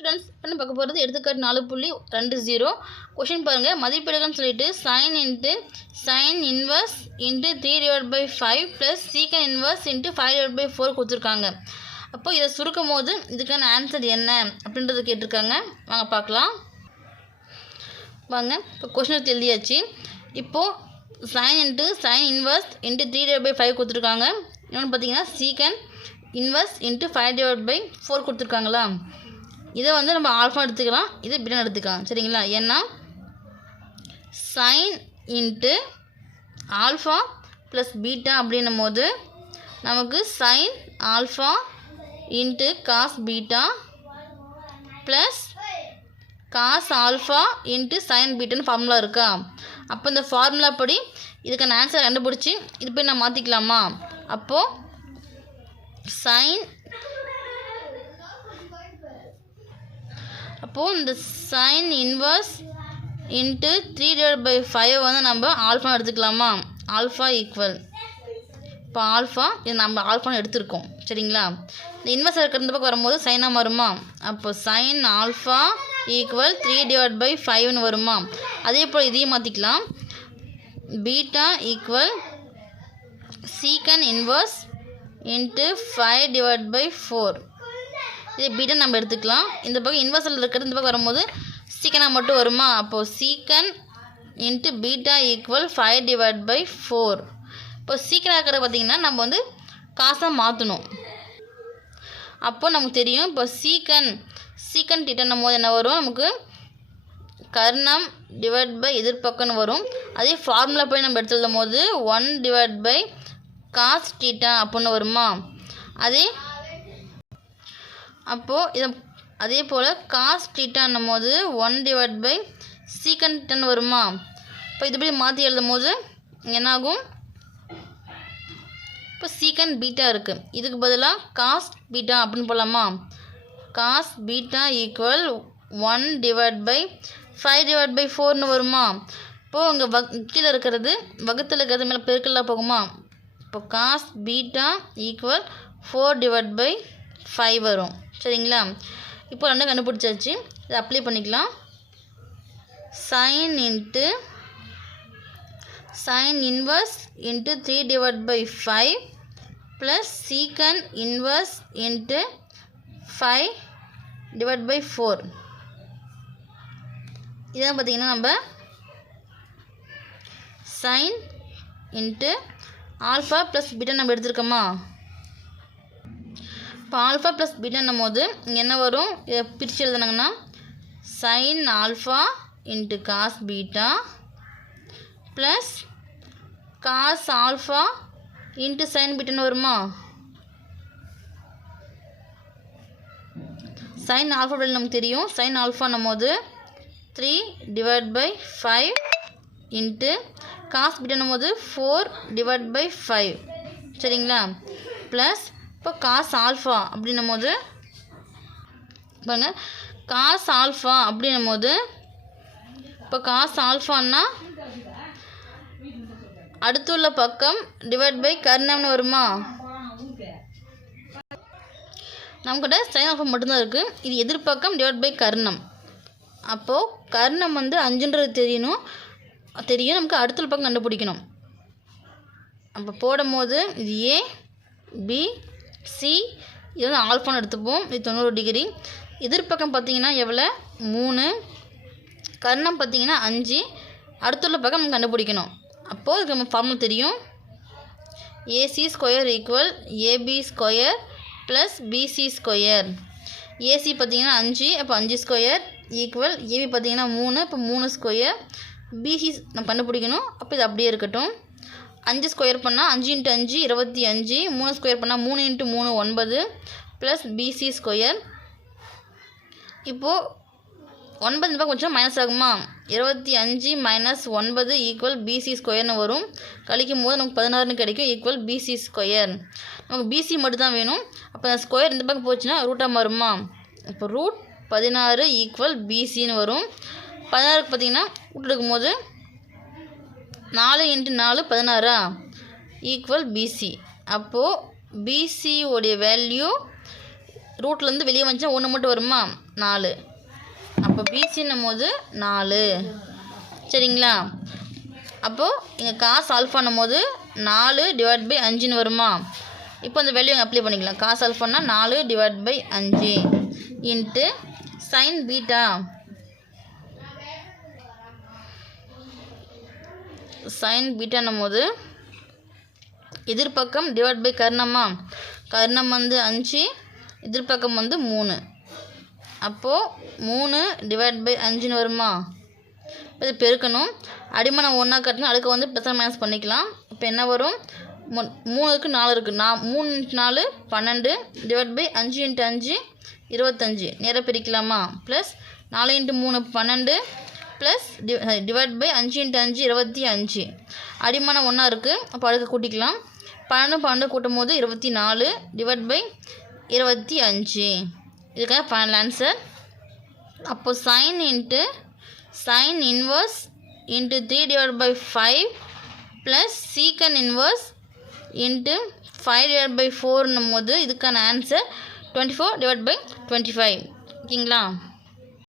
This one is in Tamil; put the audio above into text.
ஸ்டூடெண்ட்ஸ் பண்ண பார்க்க போகிறது எடுத்துக்காட்டு நாலு புள்ளி ரெண்டு ஜீரோ கொஷின் பாருங்கள் மதிப்பீடுகள்னு சொல்லிட்டு sine into sine inverse into three divide by five plus secant inverse into five divide by four கொடுத்துருக்காங்க. அப்போ இதை சுருக்கும் போது இதுக்கான ஆன்சர் என்ன அப்படின்றது கேட்டிருக்காங்க. வாங்க பார்க்கலாம். வாங்க இப்போ கொஷின் எழுதியாச்சு. இப்போது sine into sine inverse into three divide by five கொடுத்துருக்காங்க. இன்னொன்று பார்த்தீங்கன்னா secant inverse into five divide by four கொடுத்துருக்காங்களா? இதை வந்து நம்ம ஆல்ஃபா எடுத்துக்கலாம். இது பிடன் எடுத்துக்கலாம். சரிங்களா? ஏன்னா sine into alpha plus beta அப்படின்னும் போது நமக்கு sine alpha into cos beta plus cos alpha into sine பீட்டான்னு formula இருக்கா? அப்போ இந்த ஃபார்முலா படி இதுக்கான ஆன்சர் கண்டுபிடிச்சி இது போய் நான் மாற்றிக்கலாமா அப்போது சைன் அப்போது இந்த sine inverse into three divide by five வந்து நம்ம ஆல்ஃபா எடுத்துக்கலாமா? ஆல்ஃபா ஈக்குவல் இப்போ ஆல்ஃபா இது நம்ம ஆல்ஃபான்னு எடுத்திருக்கோம். சரிங்களா? இந்த இன்வெஸ்ட் இருக்கிற இந்த பக்கம் வரும்போது சைனாக வருமா அப்போ sine alpha equal three divide by ஃபைவ்னு வருமா? அதே போல் இதையும் மாற்றிக்கலாம் beta equal secant inverse into five divide by four இது பீட்டன் நம்ம எடுத்துக்கலாம். இந்த பக்கம் இன்வெர்சல் இருக்கிறது இந்த பக்கம் வரும்போது சீக்கனாக மட்டும் வருமா? அப்போது secant into beta equal five divide by four இப்போ சீக்கனாக இருக்கிறத பார்த்திங்கன்னா நம்ம வந்து காசாக மாற்றணும் அப்போது நமக்கு தெரியும் இப்போ சீக்கன் சீக்கன் டீட்டன்னும் போது என்ன வரும்? நமக்கு கர்ணம் டிவைட் பை எதிர்பக்கம்னு வரும். அதே ஃபார்முலா போய் நம்ம எடுத்துருந்த போது one divide by cos theta அப்புடின்னு வருமா? அதே அப்போது இதை அதே போல் காஸ் டீட்டான்னும் போது ஒன் டிவைட் பை சீக்கன் டீட்டான்னு வருமா? இப்போ இதுபடி மாற்றி எழுதும் போது என்னாகும்? இப்போ சீக்கன் பீட்டா இருக்குது இதுக்கு பதிலாக காஸ் பீட்டா அப்படின்னு போகலாமா cos beta equal one divide by five divide by ஃபோர்னு வருமா? இப்போது அங்கே வக் கீழே இருக்கிறது வகுத்தில் இருக்கிறது மேலே பெருக்கெல்லாம் போகுமா? இப்போ cos beta equal four divide by five வரும். சரிங்களா? இப்போ ரெண்டும் கண்டுபிடிச்சாச்சு. இதை அப்ளை பண்ணிக்கலாம். Sine into sine inverse into three divide by five plus secant inverse into five divide by four இதான் பார்த்திங்கன்னா நம்ம sine into alpha plus beta நம்ம எடுத்துருக்கோமா? இப்போ ஆல்ஃபா ப்ளஸ் பீட்டான்னும் போது இங்கே என்ன வரும்? இதை பிரித்து எழுதுனாங்கன்னா sine alpha into cos beta plus cos alpha into sine பீட்டான்னு வருமா? சைன் ஆல்ஃபா வேல்யூ நமக்கு தெரியும். சைன் ஆல்ஃபான்னும் போது three divide by five into cos பீட்டானும் போது ஃபோர் டிவைட் பை ஃபைவ் சரிங்களா? ப்ளஸ் இப்போ காஸ் ஆல்ஃபா அப்படின்னும் போது பாருங்க. காஸ் ஆல்ஃபா அப்படின்னும் போது இப்போ காஸ் ஆல்ஃபான்னா அடுத்துள்ள பக்கம் டிவைட் பை கர்ணம்னு வருமா? நம்மக்கிட்ட சைன் ஆல்ஃபா மட்டும்தான் இருக்குது இது எதிர்பக்கம் டிவைட் பை கர்ணம். அப்போது கர்ணம் வந்து அஞ்சுன்றது தெரியணும். தெரியும். நமக்கு அடுத்த பக்கம் கண்டுபிடிக்கணும். அப்போ போடும் போது இது ஏ பி சி இது வந்து ஆல்ஃபான்னு எடுத்துப்போம். இது தொண்ணூறு டிகிரி எதிர்பக்கம் பார்த்தீங்கன்னா எவ்வளோ மூணு. கர்ணம் பார்த்தீங்கன்னா அஞ்சு. அடுத்துள்ள பக்கம் நம்ம கண்டுபிடிக்கணும். அப்போது இதுக்கு நம்ம ஃபார்முலா தெரியும். AC square equal AB square plus BC square AC பார்த்தீங்கன்னா அஞ்சு அப்போ அஞ்சு ஸ்கொயர் ஈக்குவல் ஏபி பார்த்தீங்கன்னா மூணு இப்போ மூணு ஸ்கொயர் பிசி நம்ம கண்டுபிடிக்கணும். அப்போ இது அப்படியே இருக்கட்டும். அஞ்சு ஸ்கொயர் பண்ணால் அஞ்சு இன்ட்டு அஞ்சு இருபத்தி அஞ்சு மூணு ஸ்கொயர் பண்ணால் மூணு இன்ட்டு மூணு ஒன்பது ப்ளஸ் பிசி ஸ்கொயர் இப்போது ஒன்பது பக்கம் கொஞ்சம் மைனஸ் ஆகுமா? இருபத்தி அஞ்சு மைனஸ் ஒன்பது ஈக்குவல் பிசி ஸ்கொயர்னு வரும். கழிக்கும் போது நமக்கு பதினாறுன்னு கிடைக்கும் ஈக்குவல் பிசி ஸ்கொயர் நமக்கு பிசி மட்டும் தான் வேணும். அப்போ அந்த ஸ்கொயர் இந்த பக்கம் போச்சுன்னா ரூட்டாக மாறுமா? இப்போ ரூட் பதினாறு ஈக்குவல் பிசின்னு வரும். பதினாறுக்கு பார்த்தீங்கன்னா ரூட் எடுக்கும்போது நாலு இன்ட்டு நாலு பதினாறா? ஈக்குவல் பிசி அப்போது பிசியோடைய வேல்யூ ரூட்லேருந்து வெளியே வந்துச்சா? ஒன்று மட்டும் வருமா? நாலு. அப்போ பிசின்னும் போது நாலு. சரிங்களா? அப்போது இங்கே காசு ஆல்ஃபானும் போது நாலு டிவைட் பை அஞ்சுன்னு வருமா? இப்போ அந்த வேல்யூ அப்ளை பண்ணிக்கலாம். காசு ஆல்ஃபான்னா நாலு டிவைட் பை அஞ்சு. இன்ட்டு சைன் பீட்டா சைன் பீட்டானும் போது எதிர்பக்கம் டிவைட் பை கர்ணமா? கர்ணம் வந்து அஞ்சு எதிர்பக்கம் வந்து மூணு. அப்போது மூணு டிவைட் பை அஞ்சுன்னு வருமா? இப்போ இது பெருக்கணும். அடிமனை ஒன்றா கட்டினா அடுக்க வந்து ப்ளஸ் மைனஸ் பண்ணிக்கலாம். இப்போ என்ன வரும்? மூ- மூணு இருக்குது நாலு இருக்குது நான் மூணு இன்ட்டு நாலு பன்னெண்டு டிவைட் பை அஞ்சு இன்ட்டு அஞ்சு இருபத்தஞ்சு. நேராக பிரிக்கலாமா? ப்ளஸ் நாலு இன்ட்டு மூணு பன்னெண்டு ப்ளஸ் டிவைட் பை அஞ்சு இன்ட்டு அஞ்சு இருபத்தி அஞ்சு. அடிமானம் ஒன்றா இருக்குது அப்போ அடுக்க கூட்டிக்கலாம். பன்னெண்டு பன்னெண்டு கூட்டும் போது இருபத்தி நாலு டிவைட் பை இருபத்தி அஞ்சு. இதுக்காக ஃபைனல் ஆன்சர் அப்போ sine into sine inverse into three divide by five plus secant inverse into five divide by ஃபோர்னும் போது இதுக்கான answer twenty four divide by twenty five ஓகேங்களா?